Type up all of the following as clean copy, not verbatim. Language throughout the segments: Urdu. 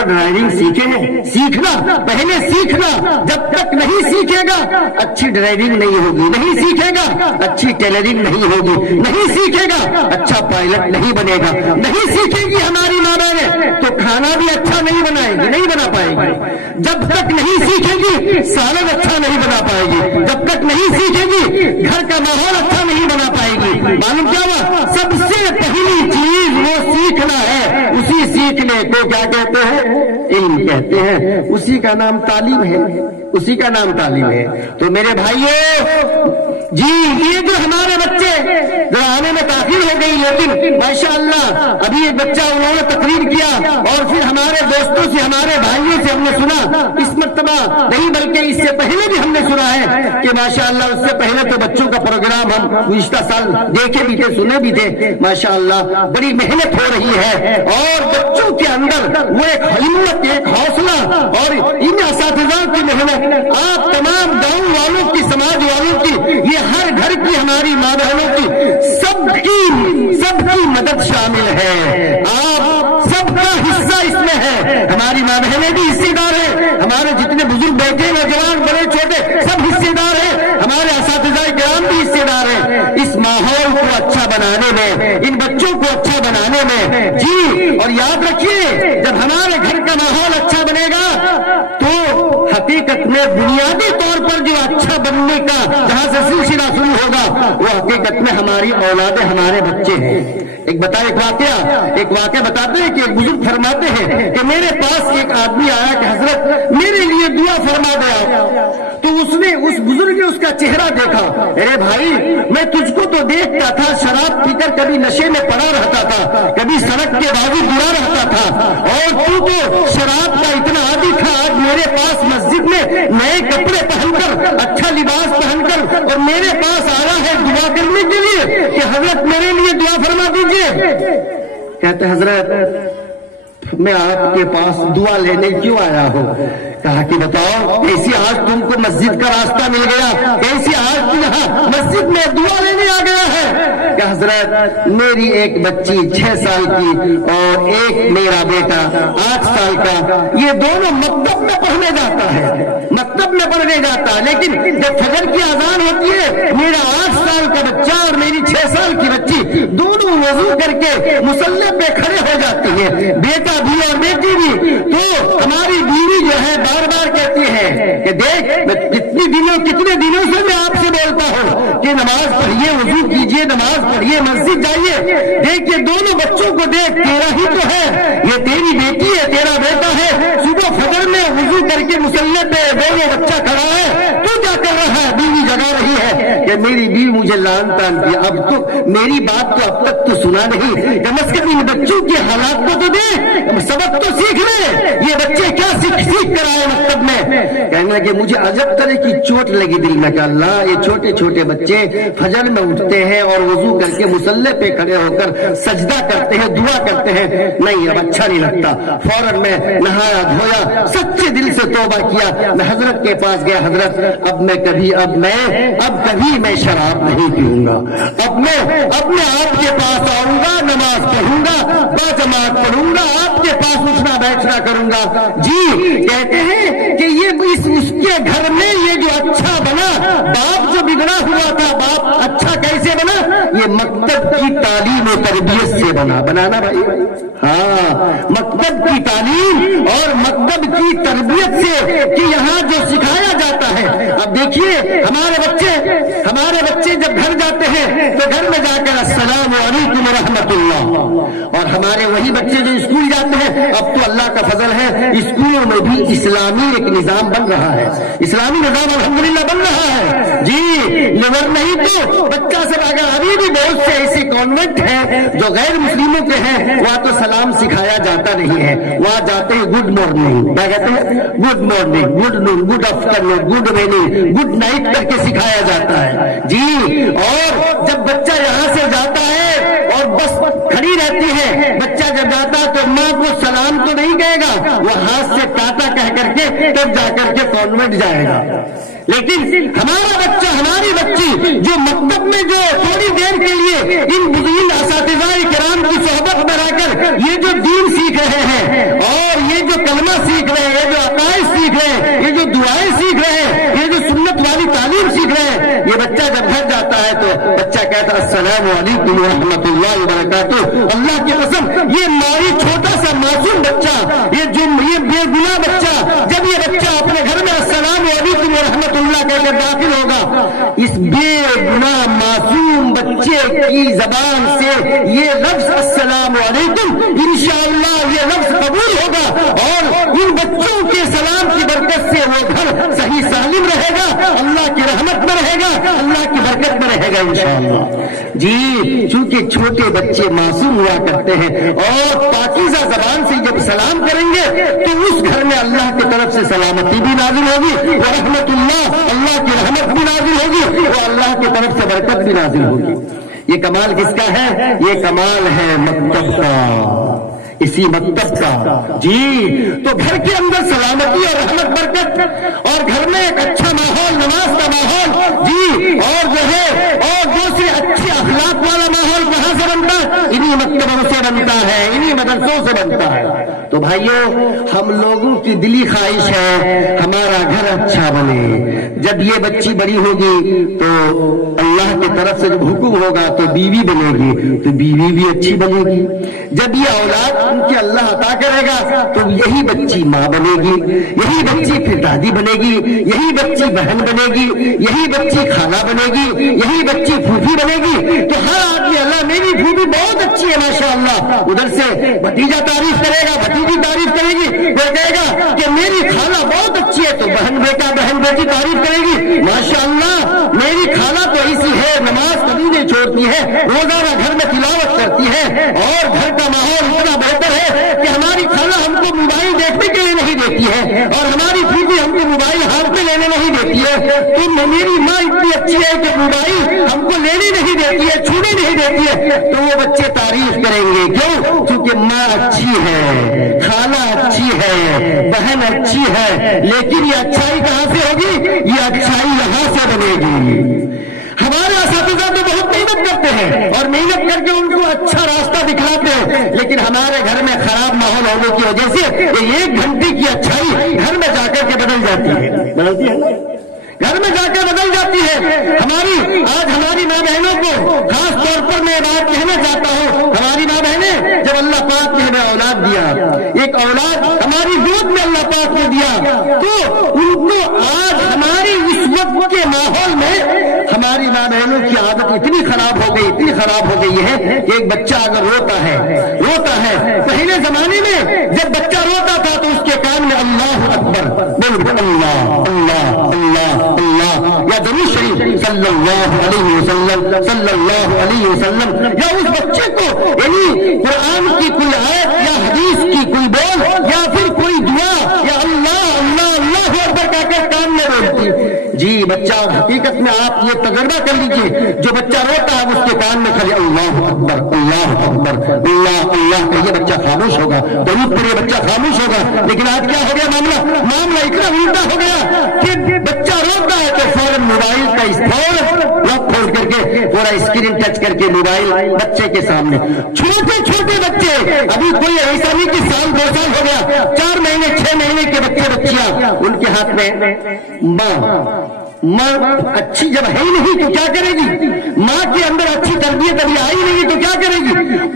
تو ڈرائیونگ سیکھنا پہلے سیکھنا. جب تک نہیں سیکھے گا اچھی ڈرائیونگ نہیں ہوگی, نہیں سیکھے گا اچھی ٹیلرنگ نہیں ہوگی, نہیں سیکھے گا اچھا پائلٹ نہیں بنے گا, نہیں سیکھے گی ہماری ماں بہنیں تو کھانا بھی اچھا نہیں بنائے گی, نہیں بنا پائے گی. جب تک نہیں سیکھے گی سالن اچھا نہیں بنا پائے گی, جب تک نہیں سیکھے گی گھر کا ماحول اچھا نہیں بنا پائے گی. معلوم کیا ہوا؟ سب سے پہلی چیز وہ سیکھنا ہے. اسی سیکھنے کو کیا کہتے ہیں؟ علم کہتے ہیں. اسی کا نام تعلیم ہے, اسی کا نام تعلیم ہے. تو میرے بھائیوں جی یہ جو ہمارے بچے آنے میں تاخیر ہو گئی, لیکن ماشاءاللہ ابھی ایک بچہ انہوں نے تقریر کیا اور پھر ہمارے دوستوں سے ہمارے بھائیوں سے ہم نے سنا, اس مرتبہ نہیں بلکہ اس سے پہلے بھی ہم نے سنا ہے کہ ماشاءاللہ اس سے پہلے تو بچوں کا پروگرام ہم گزشتہ سال دیکھے بھی تھے, سنے بھی تھے. ماشاءاللہ بڑی محنت ہو رہی ہے اور بچوں کے اندر وہ ایک ہمت, ایک حوصلہ اور ان اساتذہ کی محنت آپ تمام گاؤں والوں کی, سماج والوں کی, یہ ہر گھر کی ہماری ماں بہنوں کی سب کی مدد شامل ہے. آپ سب کا حصہ اس میں ہے. ہماری ماں بہنیں بھی حصے دار ہیں, ہمارے جتنے بزرگ بیٹھے نوجوان بڑے چھوٹے سب حصے دار ہیں, ہمارے اساتذہ کرام بھی حصے دار ہیں اس ماحول کو اچھا بنانے میں, ان بچوں کو اچھا بنانے میں. جی اور یاد رکھیے جب ہمارے گھر کا ماحول اچھا بنے گا تو حقیقت میں بنیادی طور پر جو اچھا بننے کا جہاں سے سلسلہ شروع ہوگا وہ حقیقت میں ہماری اولادیں, ہمارے بچے ہیں. ایک واقعہ بتاتے ہیں کہ ایک بزرگ فرماتے ہیں کہ میرے پاس ایک آدمی آیا کہ حضرت میرے لیے دعا فرما دیا. تو اس نے اس بزرگ نے اس کا چہرہ دیکھا, ارے بھائی میں تجھ کو تو دیکھتا تھا شراب پی کر کبھی نشے میں پڑا رہتا تھا, کبھی سڑک کے بازو گرا رہتا تھا, اور تو شراب کا اتنا عادی تھا. آج میرے پاس مسجد میں نئے کپڑے پہن کر, اچھا لباس پہن کر اور میرے پاس آیا ہے دعا کرنے کے لیے کہ حضرت میرے لیے دعا فرما دیجیے. کہتے حضرت میں آپ کے پاس دعا لینے کیوں آیا ہوں؟ کہا کہ بتاؤ کیسی آج تم کو مسجد کا راستہ مل گیا, کیسی آج تم یہاں مسجد میں دعا لینے آ گیا ہے؟ کہ حضرت میری ایک بچی 6 سال کی اور ایک میرا بیٹا 8 سال کا, یہ دونوں مکتب میں پڑھنے جاتا ہے, لیکن جب فجر کی اذان ہوتی ہے میرا 8 سال کا بچہ اور میری 6 سال کی بچی دونوں وضو کر کے مصلی پہ کھڑے ہو جاتی ہیں, بیٹا بھی اور بیٹی بھی. تو ہماری بیوی جو ہے بار بار کہتی ہے کہ دیکھ کتنے دنوں سے میں آپ سے بولتا ہوں کہ نماز پڑھیے, وضو کیجیے, نماز پڑھیے, مسجد جائیے. دیکھ یہ دونوں بچوں کو دیکھ, تیرا ہی تو ہے, یہ تیری بیٹی ہے, تیرا بیٹا ہے. صبح فجر میں وضو کر کے مصلی پہ دونوں بچہ کھڑا ہے, تو کیا کر رہا ہے؟ بیوی جگا رہی ہے کہ میری بیوی مجھے لان تان کیا, اب تو میری بات تو اب تک تو سنا نہیں, کم از کم ان بچوں کے حالات کو تو دیکھ, سبق تو سیکھ لے. یہ بچے کیا سیکھ کر آئے مکتب میں؟ کہنے لگے مجھے عجب طرح کی چوٹ لگی دل میں کہ اللہ یہ چھوٹے چھوٹے بچے فجر میں اٹھتے ہیں اور وضو کر کے مصلی پہ کھڑے ہو کر سجدہ کرتے ہیں, دعا کرتے ہیں. نہیں اب اچھا نہیں لگتا. فوراً میں نہایا دھویا, سچے دل سے توبہ کیا, میں حضرت کے پاس گیا, حضرت اب کبھی میں شراب نہیں پیوں گا, اب میں آپ کے پاس آؤں گا, نماز پڑھوں گا, باجماعت پڑھوں گا, آپ کے پاس اٹھنا بیٹھنا کروں گا. جی کہتے ہیں کہ یہ اس کے گھر میں یہ جو اچھا بنا, باپ جو بگڑا ہوا تھا, باپ اچھا کیسے بنا؟ یہ مکتب کی تعلیم و تربیت سے بنانا بھائی. ہاں مکتب کی تعلیم اور مکتب کی تربیت سے کہ یہاں جو سکھایا جاتا ہے. اب دیکھیے ہمارے بچے جب گھر جاتے ہیں تو گھر میں جا کر السلام علیکم ورحمۃ اللہ, اور ہمارے وہی بچے جو اسکول جاتے ہیں, اب تو اللہ کا فضل ہے اسکولوں میں بھی اسلامی ایک نظام بن رہا ہے, اسلامی نظام الحمدللہ بن رہا ہے. جی مگر نہیں تو بچہ سے اگر ابھی بھی بہت سے ایسے کانوینٹ ہیں جو غیر مسلموں کے ہیں, وہاں تو سلام سکھایا جاتا نہیں ہے, وہاں جاتے ہیں گڈ مارننگ, کیا کہتے ہیں good morning, good noon, good afternoon, good evening, good night کر کے سکھایا جاتا ہے. جی اور جب بچہ یہاں سے جاتا ہے اور بس کھڑی رہتی ہے, بچہ جب جاتا ہے تو ماں کو سلام تو نہیں کہے گا, وہ ہاتھ سے ٹاٹا کہہ کر کے تب جا کر کے کانوینٹ جائے گا. لیکن ہمارا بچہ, ہماری بچی جو مکتب میں جو تھوڑی دیر کے لیے ان بزرگ اساتذہ کرام کی صحبت میں رہ کر یہ جو دین سیکھ رہے ہیں اور یہ جو کہتا السلام علیکم ورحمۃ اللہ وبرکاتہ. اللہ کی قسم یہ ماری چھوٹا سا معصوم بچہ، یہ بے گناہ بچہ، جب یہ بچہ اپنے گھر میں السلام علیکم ورحمۃ اللہ کہہ کے داخل ہوگا، اس بے گناہ معصوم بچے کی زبان سے یہ لفظ السلام علیکم انشاءاللہ یہ لفظ قبول ہوگا، اور ان بچوں کے سلام کی برکت سے وہ گھر صحیح سالم رہے گا، اللہ کی رحمت میں رہے گا، اللہ کی برکت میں رہے گا انشاءاللہ. جی چونکہ چھوٹے بچے معصوم ہوا کرتے ہیں، اور پاکیزہ زبان سے جب سلام کریں گے تو اس گھر میں اللہ کی طرف سے سلامتی بھی نازل ہوگی، ورحمت اللہ کی رحمت بھی نازل ہوگی، اور اللہ کی طرف سے برکت بھی نازل ہوگی. یہ کمال کس کا ہے؟ یہ کمال ہے مکتب کا، اسی مکتب کا. جی تو گھر کے اندر سلامتی اور رحمت برکت، اور گھر میں ایک اچھا ماحول، نماز کا ماحول، جی اور جو ہے اور دوسرے اچھے اخلاق والا ماحول کہاں سے بنتا ہے؟ انہی مکتبوں سے بنتا ہے، انہی مدرسوں سے بنتا ہے. تو بھائیوں ہم لوگوں کی دلی خواہش ہے ہمارا گھر اچھا بنے. جب یہ بچی بڑی ہوگی تو اللہ کی طرف سے جب حکم ہوگا تو بیوی بنے گی، تو بیوی بھی اچھی بنے گی. جب یہ اولاد ان کی اللہ عطا کرے گا تو یہی بچی ماں بنے گی، یہی بچی پھر دادی بنے گی، یہی بچی بہن بنے گی، یہی بچی خالہ بنے گی، یہی بچی پھوپھی بنے گی. تو ہر آدمی اللہ میری پھوپھی بہت اچھی ہے ماشاءاللہ، ادھر سے بھتیجا تعریف کرے گا، بھتیجی تعریف کرے گی، وہ کہے گا کہ میری خالہ بہت اچھی ہے، تو بہن بیٹا بہن بیٹی تعریف کرے گی ماشاءاللہ میری خالہ تو ایسی ہے، نماز کبھی نہیں چھوڑتی ہے، روزانہ گھر میں تلاوت کرتی ہے، اور گھر کا ماحول اتنا بہتر ہے کہ ہماری خالہ ہم کو موبائل دیکھنے کے لیے نہیں دیتی ہے، اور ہماری پھوپھی ہم کو موبائل ہاتھ میں لینے نہیں دیتی ہے. تو میری ماں اتنی اچھی ہے کہ موبائل ہم کو لینے نہیں دیتی ہے، چھونے نہیں دیتی ہے. تو وہ بچے تعریف کریں گے، کیوں؟ کیونکہ ماں اچھی ہے، خالہ اچھی ہے، بہن اچھی ہے. لیکن یہ اچھائی کہاں سے ہوگی؟ یہ اچھائی یہاں سے بنے گی. ہمارے اساتذہ تو بہت محنت کرتے ہیں اور محنت کر کے ان کو اچھا راستہ دکھلاتے ہیں، لیکن ہمارے گھر میں خراب ماحول ہونے کی وجہ سے یہ 1 گھنٹے کی اچھائی گھر میں جا کر کے بدل جاتی ہے، بدلتی ہے، گھر میں جا کے بدل جاتی ہے. آج ہماری ماں بہنوں کو خاص طور پر میں بات کہنا چاہتا ہوں، ہماری ماں بہنیں جب اللہ پاک نے ہمیں اولاد دیا، ایک اولاد ہماری گود میں اللہ پاک نے دیا، تو ان کو آج ہماری اس وقت کے ماحول میں ہماری ماں بہنوں کی عادت اتنی خراب ہو گئی ہے کہ ایک بچہ اگر روتا ہے، پہلے زمانے میں جب بچہ روتا تھا تو اس کے کان میں اللہ اکبر بول اللہ اللہ اللہ اللہ یا درود شریف صلی اللہ علیہ وسلم یا اس بچے کو یعنی قرآن کی کوئی آیت یا حدیث کی کوئی بول یا پھر کوئی دعا یا اللہ اللہ اللہ اکبر کہہ کے کان میں بولتی. جی بچہ حقیقت میں آپ یہ تجربہ کر لیجیے، جو بچہ روتا ہے اس کے کان میں کھڑے اللہ اکبر اللہ اکبر اللہ اللہ کہیے، بچہ خاموش ہوگا، درود پڑھیے بچہ خاموش ہوگا. لیکن آج کیا ہو گیا معاملہ اتنا الٹا ہو گیا کہ بچہ روتا ہے تو فوراً موبائل کا لاک کھول کر کے پورا اسکرین ٹچ کر کے موبائل بچے کے سامنے. چھوٹے بچے، ابھی کوئی ایسا نہیں کہ سال 2 سال ہو گیا، 4 مہینے 6 مہینے کے بچیاں ان کے ہاتھ میں ماں اچھی جب ہے ہی نہیں تو کیا کرے گی؟ ماں کے اندر اچھی تربیت ابھی آئی نہیں تو کیا کرے گی؟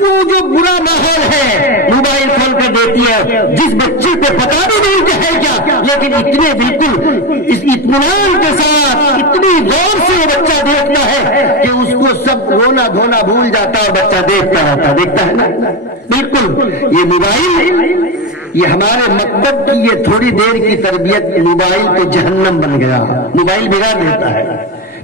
وہ جو برا ماحول ہے موبائل کھول کر دیتی ہے، جس بچے کو پتا بھی نہیں کہ ہے کیا، لیکن اتنے بالکل اس اطمینان کے ساتھ اتنی غور سے وہ بچہ دیکھتا ہے کہ اس کو سب رونا دھونا بھول جاتا ہے، بچہ دیکھتا ہے نا. بالکل یہ موبائل، یہ ہمارے مکتب کی یہ تھوڑی دیر کی تربیت موبائل تو جہنم بن گیا، موبائل بگاڑ دیتا ہے.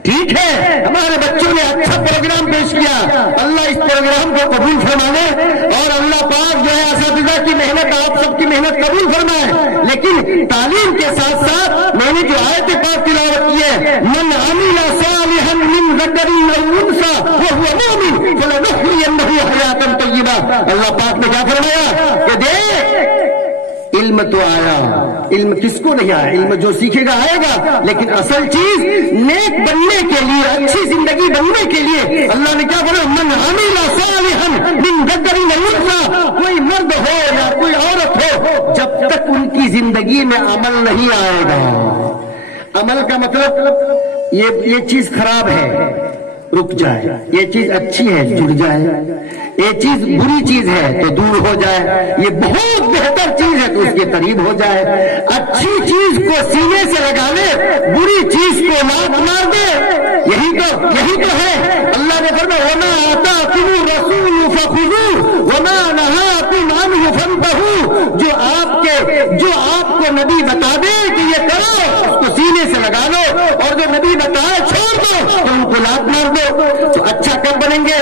ٹھیک ہے ہمارے بچوں نے اچھا پروگرام پیش کیا، اللہ اس پروگرام کو قبول فرمانے، اور اللہ پاک جو ہے اساتذہ کی محنت آپ سب کی محنت قبول فرمائے. لیکن تعلیم کے ساتھ ساتھ میں نے جو آیت پاک تلاوت کی ہے، من عمل صالحا من ذکر او انثى وهو مؤمن فلنحيينه حیاتا طیبہ. اللہ پاک نے کیا فرمایا کہ دیکھ علم تو آیا، علم کس کو نہیں آیا؟ علم جو سیکھے گا آئے گا، لیکن اصل چیز نیک بننے کے لیے، اچھی زندگی بننے کے لیے اللہ نے کیا بولا؟ من عمل صالحا من ذکر او انثى. کوئی مرد ہو یا کوئی عورت ہو، جب تک ان کی زندگی میں عمل نہیں آئے گا، عمل کا مطلب یہ چیز خراب ہے، رک جائے، یہ چیز اچھی ہے جڑ جائے، یہ چیز بری چیز ہے تو دور ہو جائے، یہ بہت بہتر چیز ہے تو اس کے قریب ہو جائے۔ اچھی چیز کو سینے سے لگا لے، بری چیز کو لات مار دے، یہی تو ہے۔ اللہ نے فرمایا وما آتاکم الرسول فخذوہ وما نہاکم عنہ فانتہوا، جو آپ کو نبی بتا دے کہ یہ کرو اس کو سینے سے لگا لو، اور جو نبی بتائے چھوڑ دو تو ان کو لات مار دو۔ تو اچھا کب بنیں گے؟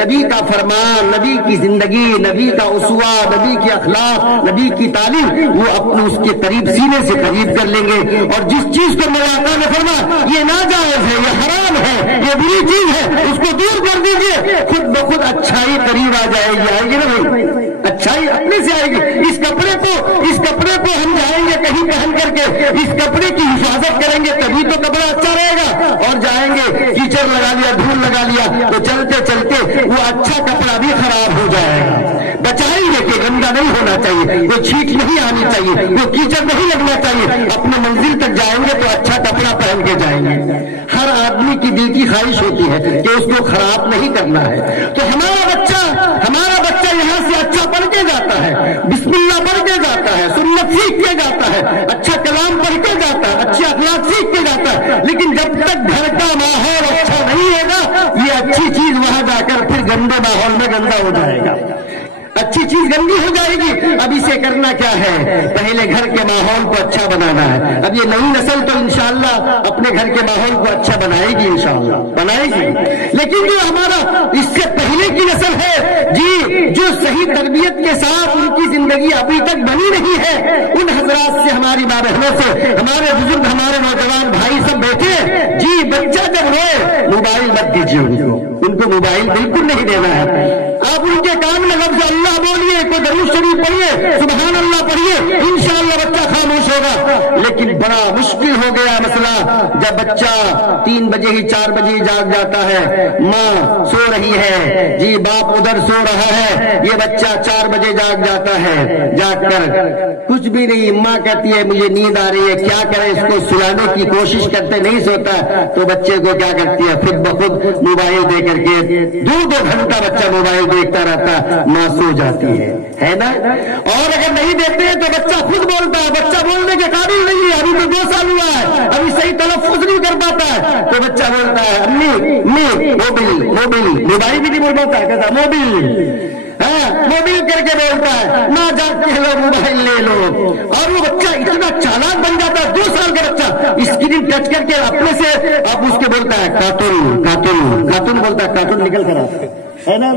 نبی کا فرمان، نبی کی زندگی، نبی کا اسوہ، نبی کے اخلاق، نبی کی تعلیم، وہ اپنے اس کے قریب سینے سے قریب کر لیں گے۔ اور جس چیز کو میرے آقا نے فرمایا یہ ناجائز ہے، یہ حرام ہے، یہ بری چیز ہے، اس کو دور کر دیجئے، خود بخود اچھائی قریب آ جائے گی۔ آئے گی نا بھائی؟ اچھائی اپنے سے آئے گی۔ اس کپڑے کو ہم جائیں گے کہیں پہن کر کے، اس کپڑے کی حفاظت کریں گے تبھی تو کپڑا اچھا رہے گا، اور جائیں گے کیچڑ لگا لیا، دھول لگا لیا تو چلتے چلتے وہ اچھا کپڑا بھی خراب ہو جائے گا۔ بچائیں گے کہ گندا نہیں ہونا چاہیے، وہ چھینٹ نہیں آنی چاہیے، وہ کیچڑ نہیں لگنا چاہیے، اپنے منزل تک جائیں گے تو اچھا کپڑا پہن کے جائیں گے۔ ہر آدمی کی دل کی خواہش ہوتی ہے کہ اس کو خراب نہیں کرنا ہے، تو ہمارا بچہ یہاں سے اچھا پڑھ کے جاتا ہے، بسم اللہ پڑھ کے جاتا ہے، سنت سیکھ کے جاتا ہے، اچھا کلام پڑھ کے جاتا ہے، اچھے اخلاق سیکھ کے جاتا ہے، لیکن جب تک گھر کا ماحول اچھا نہیں ہوگا یہ اچھی چیز وہاں جا کر پھر گندے ماحول میں گندا ہو جائے گا، اچھی چیز گندی ہو جائے گی۔ اب اسے کرنا کیا ہے؟ پہلے گھر کے ماحول کو اچھا بنانا ہے۔ اب یہ نئی نسل تو انشاءاللہ اپنے گھر کے ماحول کو اچھا بنائے گی، انشاءاللہ بنائے گی، لیکن جو ہمارا اس سے پہلے کی نسل ہے جو صحیح تربیت کے ساتھ ان کی زندگی ابھی تک بنی نہیں ہے، ان حضرات سے، ہماری ماں بہنوں سے، ہمارے بزرگ، ہمارے نوجوان بھائی سب بیٹھے بچہ جب روئے موبائل مت دیجیے ان کو موبائل بالکل نہیں دینا ہے۔ آپ ان کے کام میں لفظ اللہ بولیے، کوئی درود شریف پڑھیے، سبحان اللہ پڑھیے، انشاءاللہ بچہ خاموش ہوگا۔ لیکن بڑا مشکل ہو گیا مسئلہ جب بچہ 3 بجے ہی 4 بجے ہی جاگ جاتا ہے، ماں سو رہی ہے، باپ ادھر سو رہا ہے، یہ بچہ 4 بجے جاگ جاتا ہے، جاگ کر کچھ بھی نہیں، ماں کہتی ہے مجھے نیند آ رہی ہے، کیا کرے، اس کو سلانے کی کوشش کرتے نہیں سوتا، تو بچے کو کیا کرتی ہے خود بخود موبائل دے کر کے 2 گھنٹہ بچہ موبائل دیکھتا رہتا، ماں سو جاتی ہے نا۔ اور اگر نہیں دیتے ہیں تو بچہ خود بولتا ہے، بچہ بولنے کے قابل نہیں ہے، ابھی تو 2 سال ہوا ہے، ابھی صحیح تلفظ نہیں کر پاتا ہے، تو بچہ بولتا ہے امی موبائل بھی نہیں بول پاتا ہے، کہتا موبائل کر کے بولتا ہے، ماں جاتی ہے لو موبائل لے لو، اور وہ بچہ اتنا چالاک بن جاتا ہے، 2 سال کا بچہ اسکرین ٹچ کر کے اپنے سے اب اس کے بولتا ہے کارٹون بولتا ہے، کارٹون نکل کر آتا ہے نا۔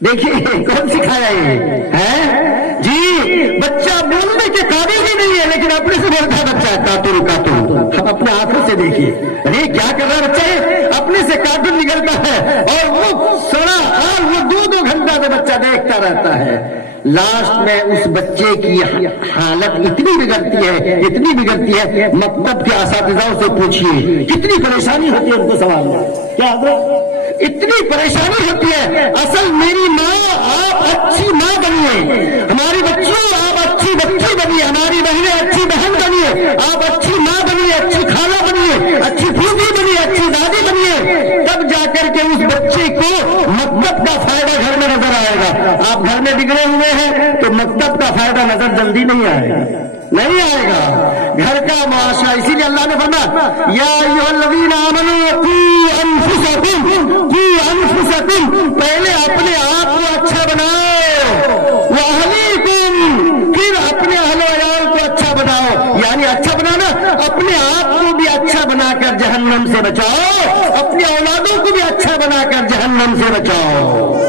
دیکھیے کون سکھایا یہ ہے جی؟ بچہ بولنے کے قابل بھی نہیں ہے لیکن اپنے سے بولتا ہے بچہ کارٹون۔ ہم اپنے آنکھوں سے دیکھیے، ارے کیا کر رہا ہے بچہ، اپنے سے کارٹون نکلتا ہے، اور وہ سڑا اور وہ 2 گھنٹہ سے بچہ دیکھتا رہتا ہے۔ لاسٹ میں اس بچے کی حالت اتنی بگڑتی ہے، مکتب کے اساتذہ سے پوچھیے کتنی پریشانی ہوتی ہے ان کو سوال میں، کیا حضرت اتنی پریشانی ہوتی ہے۔ اصل میری ماں آپ اچھی ماں بنیے، ہماری بچیوں آپ اچھی بچی بنیے، ہماری بہنیں اچھی بہن بنیے، آپ اچھی ماں بنیے، اچھی خالہ بنیے، اچھی پھوپھی بنیے، اچھی دادی بنیے، تب جا کر کے اس بچے کو مکتب کا فائدہ گھر میں نظر آئے گا۔ آپ گھر میں بگڑے ہوئے ہیں تو مکتب کا فائدہ نظر جلدی نہیں آئے گا، گھر کا معاشرہ۔ اسی لیے اللہ نے فرمایا یا ایھا الذین آمنوا قوا انفسکم، پہلے اپنے آپ کو اچھا بناؤ، واہلیکم، پھر اپنے اہل و عیال کو اچھا بناؤ، یعنی اچھا بنانا، اپنے آپ کو بھی اچھا بنا کر جہنم سے بچاؤ، اپنی اولادوں کو بھی اچھا بنا کر جہنم سے بچاؤ۔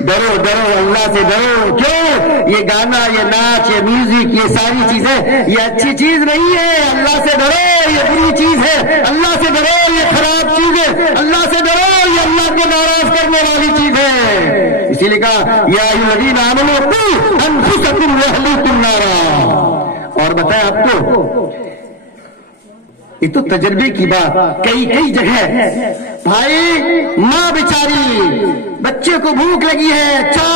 ڈرو اللہ سے ڈرو۔ کیوں؟ یہ گانا، یہ ناچ، یہ میوزک، یہ ساری چیزیں یہ اچھی چیز نہیں ہے، اللہ سے ڈرو، یہ بری چیز ہے، اللہ سے ڈرو، یہ خراب چیز ہے، اللہ سے ڈرو، یہ اللہ کو ناراض کرنے والی چیز ہے۔ اسی لیے کہا یا ایھا الذین آمنوا قوا انفسکم واہلیکم نارا۔ اور بتائیں آپ کو یہ تو تجربے کی بات، کئی جگہ بھائی ماں بیچاری بچے کو بھوک لگی ہے،